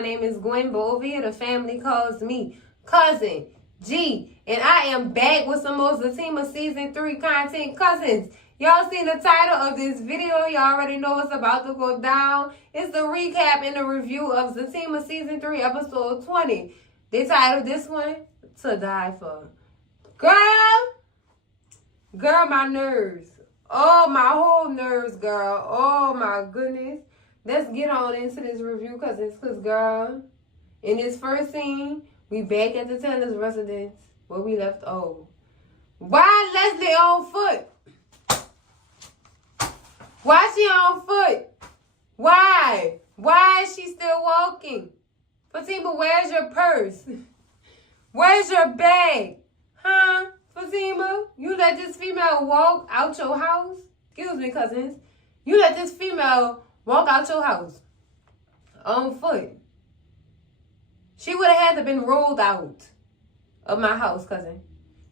My name is Gwen, but over here the family calls me Cousin G. And I am back with some more Zatima Season 3 content. Cousins, y'all seen the title of this video. Y'all already know what's about to go down. It's the recap and the review of Zatima Season 3, Episode 20. They titled this one, To Die For. Girl, my nerves. Oh, my whole nerves, girl. Oh, my goodness. Let's get on into this review, cousins. Because, girl, in this first scene, we back at the Taylor's residence where we left off. Why Leslie on foot? Why she on foot? Why? Why is she still walking? Fatima, where's your purse? Where's your bag? Huh? Fatima, you let this female walk out your house? Excuse me, cousins. You let this female walk out your house on foot. She would have had to been rolled out of my house, cousin.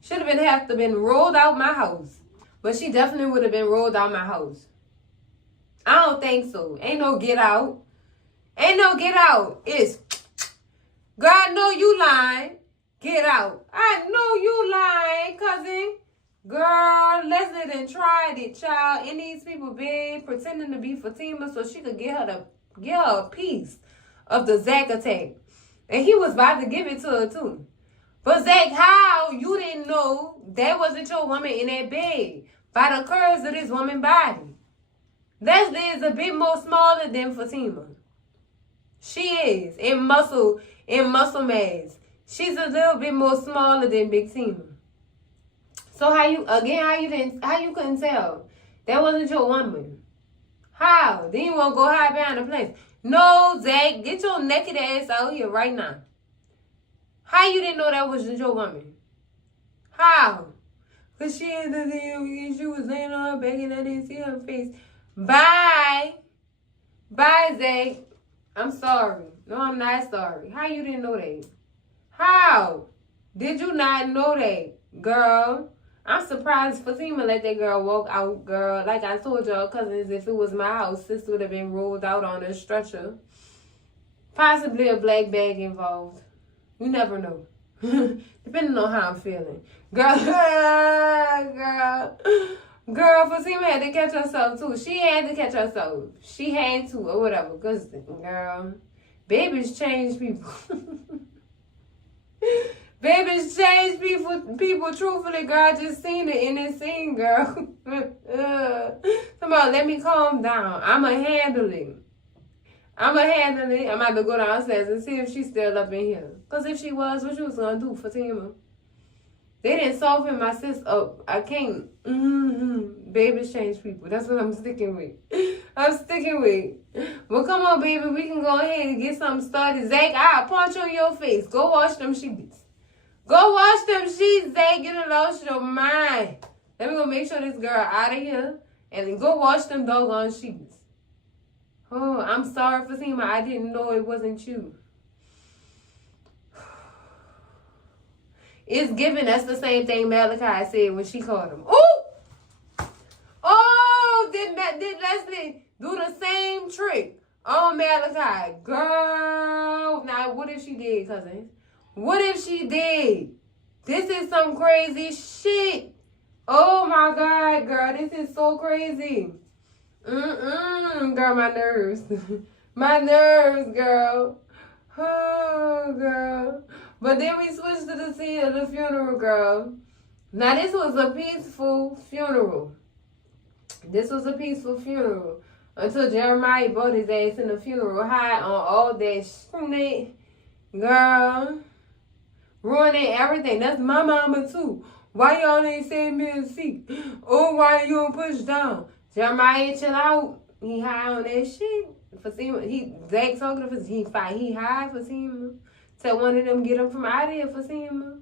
Should have been rolled out my house. But she definitely would have been rolled out my house. I don't think so. Ain't no get out. Ain't no get out. It's, girl, I know you lying. Get out. I know you lying, cousin. Girl, Leslie done tried it, child. And these people been pretending to be Fatima so she could get her a piece of the Zach attack. And he was about to give it to her too. But Zach, how? You didn't know that wasn't your woman in that bed by the curves of this woman's body. Leslie is a bit more smaller than Fatima. She is in muscle mass. She's a little bit more smaller than Big Tima. So how you couldn't tell? That wasn't your woman. How? Then you won't go hide behind the place. No, Zach, get your naked ass out here right now. How you didn't know that wasn't your woman? How? Because she had the thing, she was laying on her back and I didn't see her face. Bye. Bye, Zach. I'm sorry. No, I'm not sorry. How you didn't know that? How? Did you not know that, girl? I'm surprised Fatima let that girl walk out, girl. Like I told y'all, cousins, if it was my house, sis would have been rolled out on a stretcher. Possibly a black bag involved. You never know. Depending on how I'm feeling. Girl, Fatima had to catch herself too. She had to catch herself. She had to, or whatever. Because, girl, babies change people. Babies change people truthfully, girl. I just seen it in this scene, girl. Come on, let me calm down. I'ma handle it. I'm about to go downstairs and see if she's still up in here. Because if she was, what you was going to do, Fatima? They didn't soften my sis up. I can't. Babies change people. That's what I'm sticking with. Well, come on, baby. We can go ahead and get something started. Zach, I'll punch on your face. Go wash them sheets. Go wash them sheets, Zach. You done lost your mind. Let me go make sure this girl out of here. And then go wash them doggone sheets. Oh, I'm sorry, Fatima. I didn't know it wasn't you. It's given. That's the same thing Malachi said when she called him. Ooh! Oh, did Leslie do the same trick on Malachi? Girl. Now, what if she did, cousin? What if she did? This is some crazy shit. Oh, my God, girl. This is so crazy. Girl, my nerves. My nerves, girl. Oh, girl. But then we switched to the scene of the funeral, girl. Now, this was a peaceful funeral. Until Jeremiah brought his ass in the funeral high on all that shit. Girl. Ruining everything. That's my mama, too. Why y'all ain't send me a seat? Oh, why you don't push down? Jeremiah, chill out. He high on that shit. Fatima, Zach talking to Fatima. He high, Fatima. Tell one of them get him from out of here, Fatima.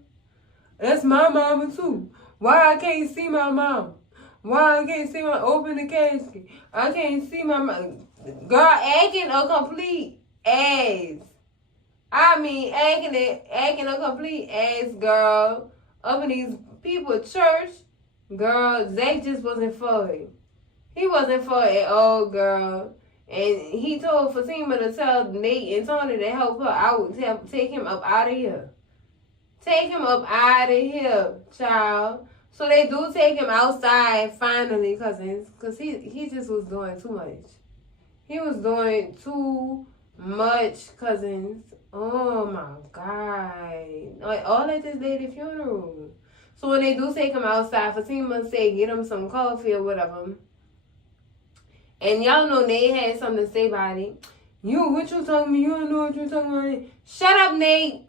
That's my mama too. Why I can't see my mom? Why I can't see my open the casket? I can't see my mom. Girl, acting a complete ass. I mean, acting a complete ass, girl. Up in these people's church, girl, Zach just wasn't for it. He wasn't for it at all, girl. And he told Fatima to tell Nate and Tony to help her out, take him up out of here. Take him up out of here, child. So they do take him outside finally, cousins, because he just was doing too much. He was doing too much, cousins. Oh my God. Like, all at this lady funeral. So when they do take him outside, Fatima say get him some coffee or whatever. And y'all know Nate had something to say about it. What you talking about? You don't know what you talking about. Shut up, Nate.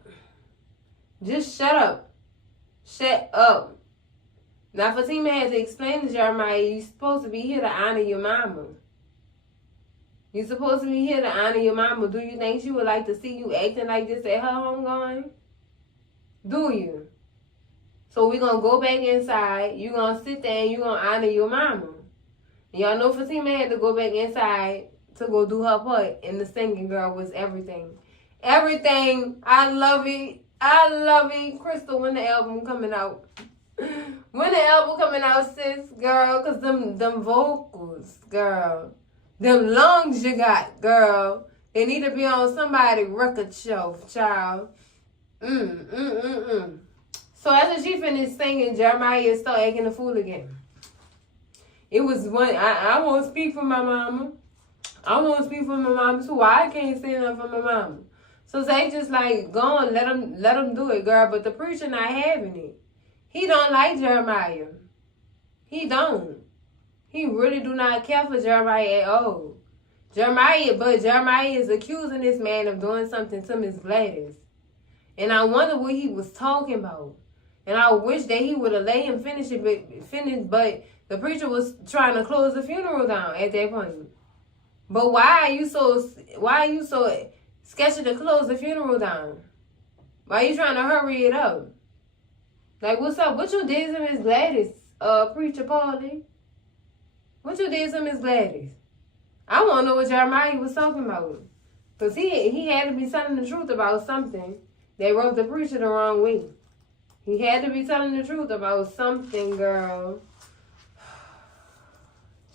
Just shut up. Shut up. Now, Fatima had to explain to Jeremiah, you're supposed to be here to honor your mama. You're supposed to be here to honor your mama. Do you think she would like to see you acting like this at her homegoing? Do you? So we're going to go back inside. You're going to sit there and you're going to honor your mama. Y'all know Fatima had to go back inside to go do her part. And the singing girl was everything. Everything. I love it. I love it. Crystal, when the album coming out? When the album coming out, sis, girl? Because them vocals, girl. Them lungs you got, girl. They need to be on somebody's record shelf, child. So after she finished singing, Jeremiah started acting a fool again. It was one, I won't speak for my mama. I won't speak for my mama too. I can't say nothing for my mama. So Zach just like, go on, let him do it, girl. But the preacher not having it. He don't like Jeremiah. He don't. He really do not care for Jeremiah at all. Jeremiah is accusing this man of doing something to Miss Gladys. And I wonder what he was talking about. And I wish that he would have let him finish, but the preacher was trying to close the funeral down at that point. But why are you so sketchy to close the funeral down? Why are you trying to hurry it up? Like, what's up? What you did to Miss Gladys, Preacher Paulie? What you did to Miss Gladys? I want to know what Jeremiah was talking about. Because he had to be telling the truth about something that rubbed the preacher the wrong way. He had to be telling the truth about something, girl.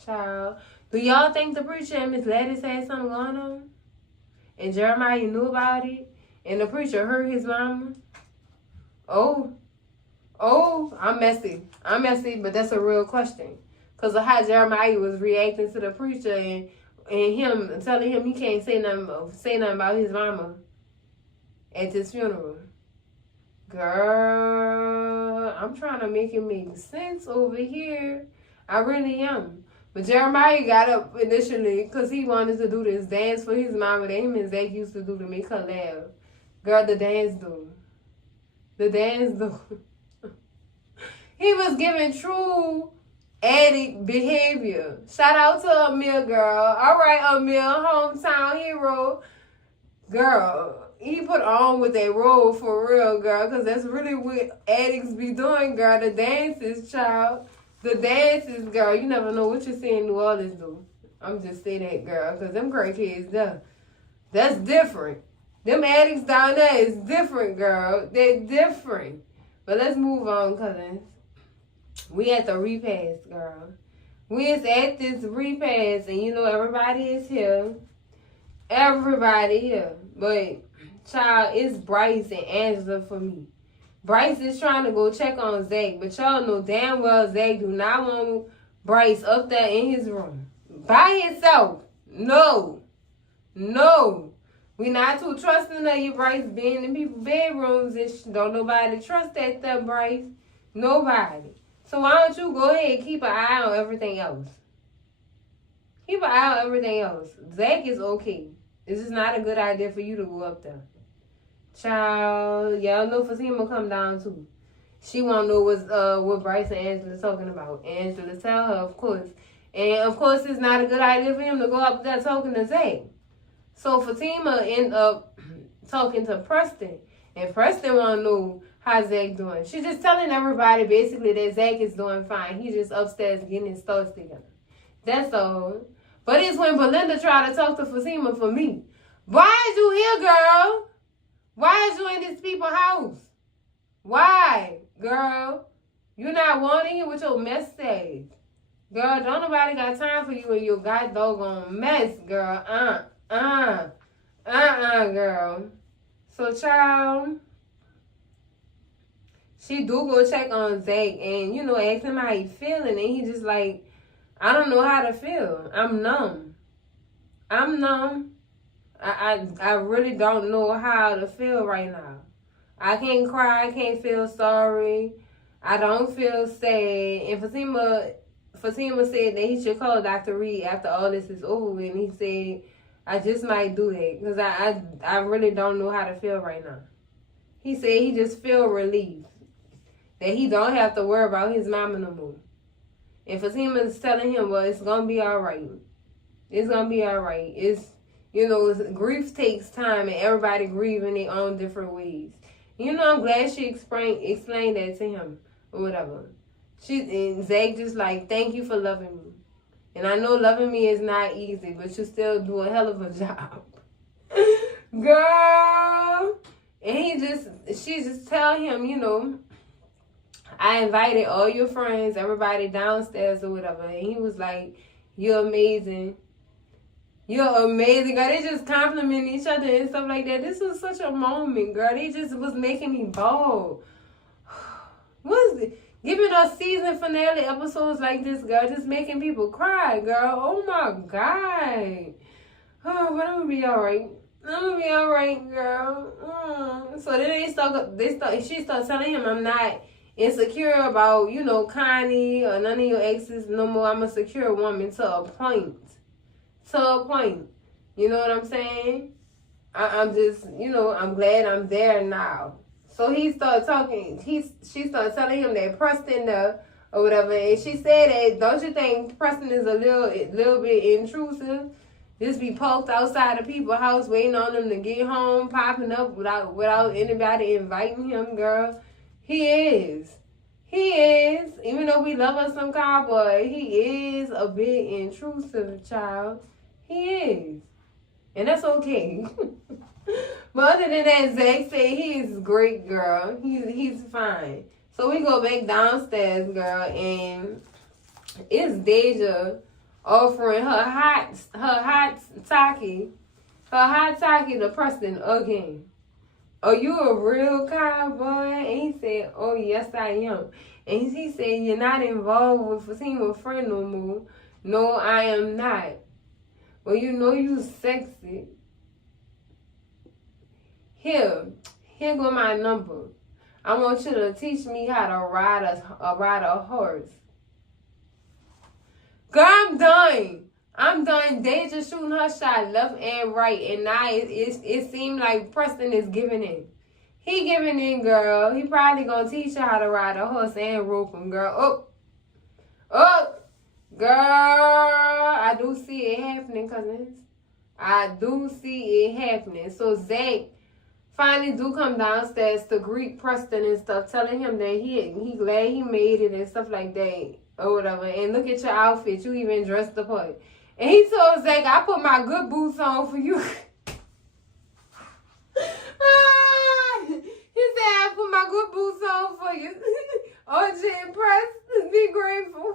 Child. Do y'all think the preacher and Miss Gladys had something going on? And Jeremiah knew about it? And the preacher hurt his mama? Oh, I'm messy, but that's a real question. Because of how Jeremiah was reacting to the preacher and him telling him he can't say nothing about his mama at this funeral. Girl, I'm trying to make it make sense over here. I really am. But Jeremiah got up initially because he wanted to do this dance for his mama that him and Zach used to do to make her laugh. Girl, the dance do. He was giving true addict behavior. Shout out to Amir, girl. All right, Amir, hometown hero. Girl, he put on with that role for real, girl, because that's really what addicts be doing, girl. The dances, child. The dances, girl. You never know what you see in New Orleans, do. I'm just saying that, girl, because them crackheads, that's different. Them addicts down there is different, girl. They're different. But let's move on, cousins. We at the repast, girl. We is at this repast, and you know everybody is here. Everybody here. But, child, it's Bryce and Angela for me. Bryce is trying to go check on Zach, but y'all know damn well Zach do not want Bryce up there in his room. By himself. No. We not too trusting of you, Bryce, being in people's bedrooms. And don't nobody trust that stuff, Bryce. Nobody. So why don't you go ahead and keep an eye on everything else? Keep an eye on everything else. Zach is okay. It's just not a good idea for you to go up there. Child, y'all know Fatima come down too. She won't know what Bryce and Angela talking about. Angela tell her, of course. And of course, it's not a good idea for him to go up there talking to Zach. So Fatima end up talking to Preston. And Preston want to know how Zach doing. She's just telling everybody basically that Zach is doing fine. He's just upstairs getting his thoughts together. That's all. But it's when Belinda tried to talk to Fatima for me. Why is you here, girl? Why is you in this people's house? Why, girl? You're not wanting it with your message. Girl, don't nobody got time for you and your god doggone mess, girl. Girl. So, child, she do go check on Zach and, you know, ask him how he feeling. And he just like, I don't know how to feel. I'm numb. I really don't know how to feel right now. I can't cry. I can't feel sorry. I don't feel sad. And Fatima said that he should call Dr. Reed after all this is over with. And he said, I just might do that because I really don't know how to feel right now. He said he just feel relieved that he don't have to worry about his mama no more. And Fatima is telling him, well, it's going to be all right. It's going to be all right. It's, you know, grief takes time and everybody grieve in their own different ways. You know, I'm glad she explained that to him or whatever. And Zach just like, thank you for loving me. And I know loving me is not easy, but you still do a hell of a job. Girl. And she just tell him, you know, I invited all your friends, everybody downstairs or whatever. And he was like, you're amazing. You're amazing, girl. They just compliment each other and stuff like that. This was such a moment, girl. They just was making me bold. What's it? Giving us season finale episodes like this, girl, just making people cry, girl. Oh my God. Oh, but I'm gonna be alright. I'm gonna be alright, girl. So then she started telling him I'm not insecure about, you know, Connie or none of your exes no more. I'm a secure woman to a point. You know what I'm saying? I'm just, you know, I'm glad I'm there now. So he started talking. She started telling him that Preston or whatever, and she said that, don't you think Preston is a little bit intrusive? Just be poked outside of people's house, waiting on them to get home, popping up without anybody inviting him, girl. He is. Even though we love us some cowboy, he is a bit intrusive, child. He is. And that's okay. But other than that, Zach said he is great, girl. He's fine. So we go back downstairs, girl, and it's Deja offering her hot Taki to Preston again. Are you a real cowboy? And he said, oh, yes, I am. And he said, you're not involved with Fatima friend no more. No, I am not. Well, you know you sexy. Here go my number. I want you to teach me how to ride a horse. Girl, I'm done. Deja shooting her shot left and right, and now it seemed like Preston is giving in. He giving in, girl. He probably gonna teach her how to ride a horse and rope him, girl. Oh, girl. I do see it happening, cousins. I do see it happening. So Zach finally do come downstairs to greet Preston and stuff, telling him that he glad he made it and stuff like that or whatever. And look at your outfit. You even dressed the part. And he told Zach, I put my good boots on for you. He said, I put my good boots on for you. OJ and Preston, be grateful.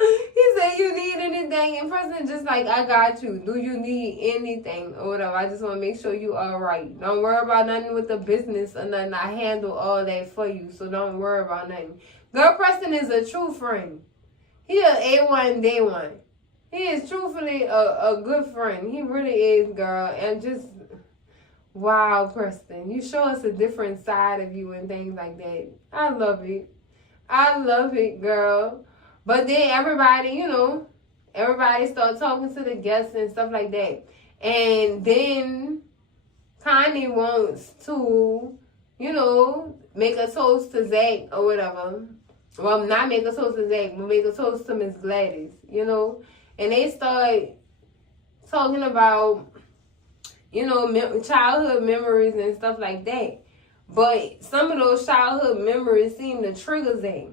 He said, you need anything? And Preston just like, I got you. Do you need anything or whatever? I just want to make sure you all right. Don't worry about nothing with the business or nothing. I handle all that for you, so don't worry about nothing. Girl, Preston is a true friend. He a A1 day one. He is truthfully a good friend. He really is, girl. And just, wow, Preston. You show us a different side of you and things like that. I love it. I love it, girl. But then everybody started talking to the guests and stuff like that. And then Connie wants to, make a toast to Zach or whatever. Well, not make a toast to Zach, but make a toast to Miss Gladys, And they start talking about, childhood memories and stuff like that. But some of those childhood memories seem to trigger Zach.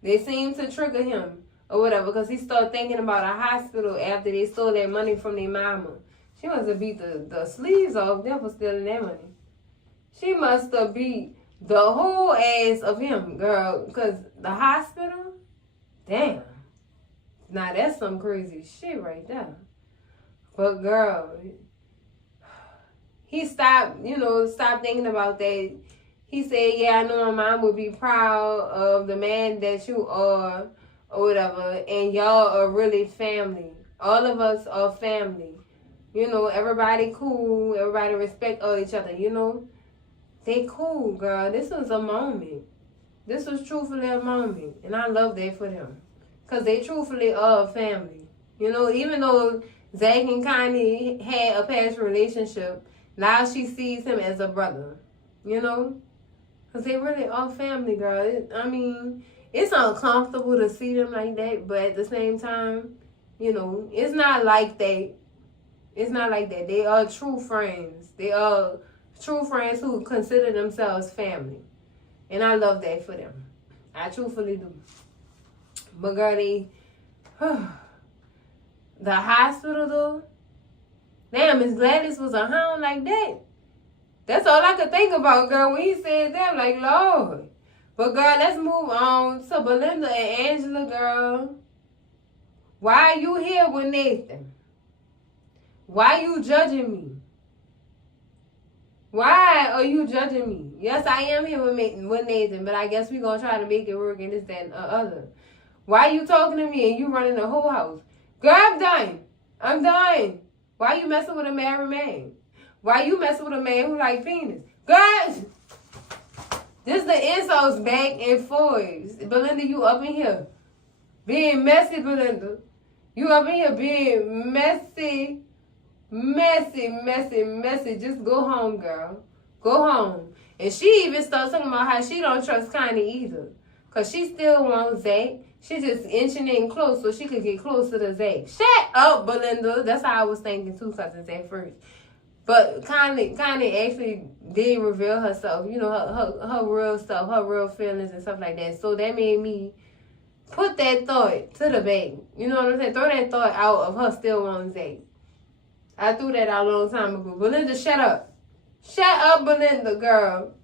They seem to trigger him or whatever, because he started thinking about a hospital after they stole that money from their mama. She must have beat the sleeves off them for stealing that money. She must have beat the whole ass of him, girl, because the hospital, Damn. Now that's some crazy shit right there. But girl, he stopped thinking about that. He said, yeah, I know my mom would be proud of the man that you are or whatever. And y'all are really family. All of us are family. Everybody cool. Everybody respect all each other, They cool, girl. This was a moment. This was truthfully a moment. And I love that for them. Because they truthfully are a family. Even though Zach and Connie had a past relationship, now she sees him as a brother. Because they really are family, girl. It's uncomfortable to see them like that. But at the same time, it's not like that. It's not like that. They are true friends. They are true friends who consider themselves family. And I love that for them. I truthfully do. But girl, the hospital though, damn, Miss Gladys was a hound like that. That's all I could think about, girl, when he said that. I'm like, Lord. But girl, let's move on to Belinda and Angela, girl. Why are you here with Nathan? Why you judging me? Why are you judging me? Yes, I am here with Nathan, but I guess we're going to try to make it work and this, that, and the other. Why you talking to me and you running the whole house? Girl, I'm done. I'm done. Why you messing with a married man? Why you messing with a man who like penis? Girl, this the insults back and forth. Belinda, you up in here being messy, Belinda. You up in here being messy. Messy. Just go home, girl. Go home. And she even started talking about how she don't trust Connie either. Because she still wants Zach. She just inching in close so she could get closer to Zach. Shut up, Belinda. That's how I was thinking too, cousins at first. But Connie actually did reveal herself. Her real stuff, her real feelings and stuff like that. So that made me put that thought to the back. You know what I'm saying? Throw that thought out of her still wanting Zach. I threw that out a long time ago. Belinda, shut up. Shut up, Belinda, girl.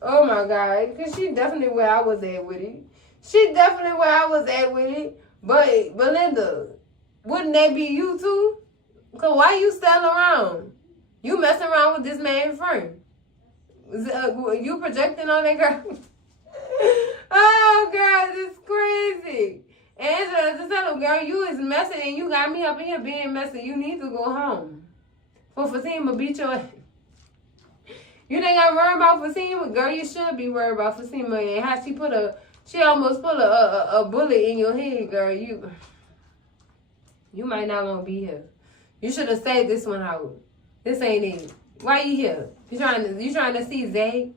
Oh, my God. Because she definitely where I was at with it. She definitely where I was at with it. But, Belinda, wouldn't that be you, too? Because why you still around? You messing around with this man friend. You projecting on that girl? Oh, girl, this is crazy. Angela, just tell him, girl, you is messy and you got me up in here being messy. You need to go home. For Fatima beat your ass. You think I'm worried about Fatima? Girl, you should be worried about Fatima and how she almost put a bullet in your head, girl. You might not want to be here. You should have stayed this one out. This ain't it. Why you here? You trying to see Zach?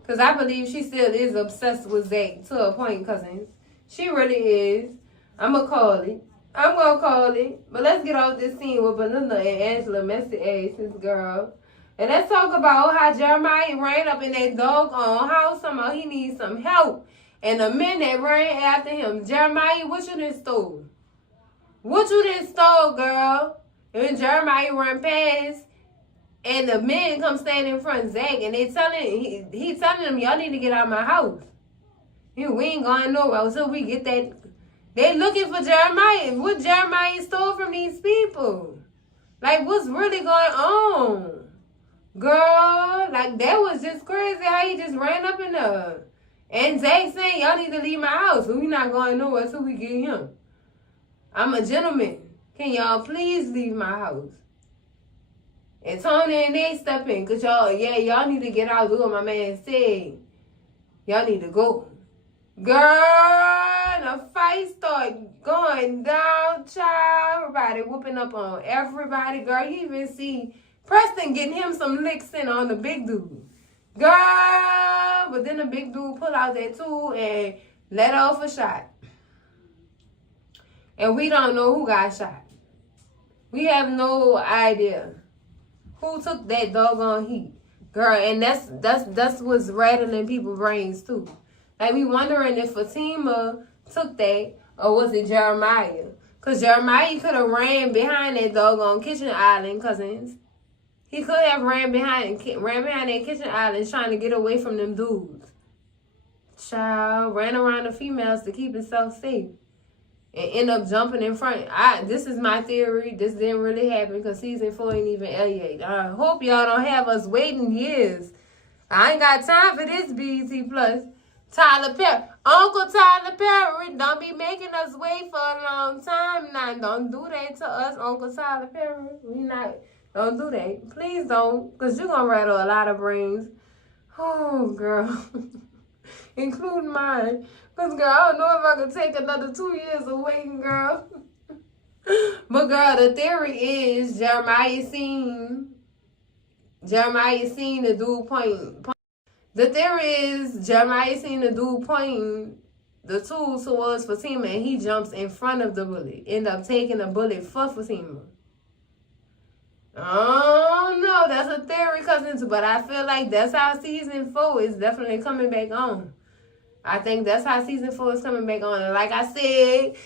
Because I believe she still is obsessed with Zach to a point, cousins. She really is. I'm going to call it. But let's get off this scene with Belinda and Angela messy asses, girl. And let's talk about how Jeremiah ran up in that doggone house. Somehow he needs some help. And the men that ran after him. Jeremiah, what you done stole? What you done stole, girl? And Jeremiah run past. And the men come stand in front of Zach. And he telling them, y'all need to get out of my house. We ain't going nowhere until we get that. They looking for Jeremiah. What Jeremiah stole from these people? Like, what's really going on? Girl, like, that was just crazy how he just ran up in there. And Zach saying, y'all need to leave my house. We not going nowhere until we get him. I'm a gentleman. Can y'all please leave my house? And Tony and they step in. Because y'all need to get out. Do what my man said. Y'all need to go. Girl, the fight started going down, child. Everybody whooping up on everybody. Girl, you even see Preston getting him some licks in on the big dude. Girl, but then the big dude pull out that tool and let off a shot. And we don't know who got shot. We have no idea who took that doggone heat. Girl, and that's what's rattling people's brains too. Like, we wondering if Fatima took that or was it Jeremiah? Because Jeremiah could have ran behind that doggone kitchen island, cousins. He could have ran behind that kitchen island trying to get away from them dudes. Child, ran around the females to keep himself safe. and end up jumping in front. This is my theory. This didn't really happen because season 4 ain't even aired yet. I hope y'all don't have us waiting years. I ain't got time for this BET Plus. Tyler Perry. Uncle Tyler Perry, don't be making us wait for a long time now. Don't do that to us, Uncle Tyler Perry. Don't do that. Please don't, because you're going to rattle a lot of brains. Oh, girl. Including mine. Because, girl, I don't know if I can take another 2 years of waiting, girl. But, girl, the theory is Jeremiah seen the dude point. The theory is Jeremiah seen the dude pointing the tool towards Fatima, and he jumps in front of the bullet. End up taking the bullet for Fatima. Oh, no, that's a theory, cousins, but I feel like that's how season 4 is definitely coming back on. I think that's how season 4 is coming back on. And like I said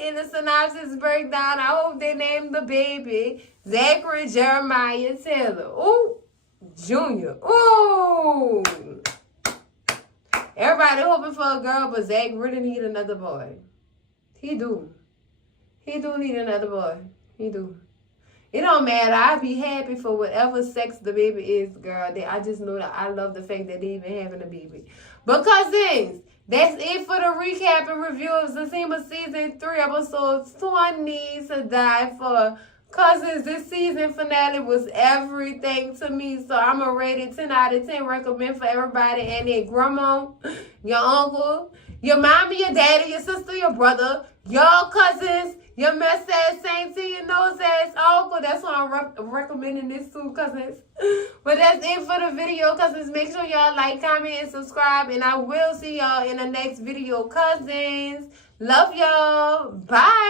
in the synopsis breakdown, I hope they named the baby Zachary Jeremiah Taylor. Ooh, Junior. Ooh. Everybody hoping for a girl, but Zach really need another boy. He do. He do need another boy. He do. It don't matter. I'd be happy for whatever sex the baby is, girl. I just know that I love the fact that they even having a baby. But cousins, that's it for the recap and review of Zatima Season 3, Episode 20 to Die For. Cousins, this season finale was everything to me. So I'm a rated 10 out of 10 recommend for everybody and their grandma, your uncle, your mommy, your daddy, your sister, your brother, y'all cousins, your mess ass saint, your nose ass uncle. That's why I'm recommending this too, cousins. But that's it for the video, cousins. Make sure y'all like, comment, and subscribe. And I will see y'all in the next video, cousins. Love y'all. Bye.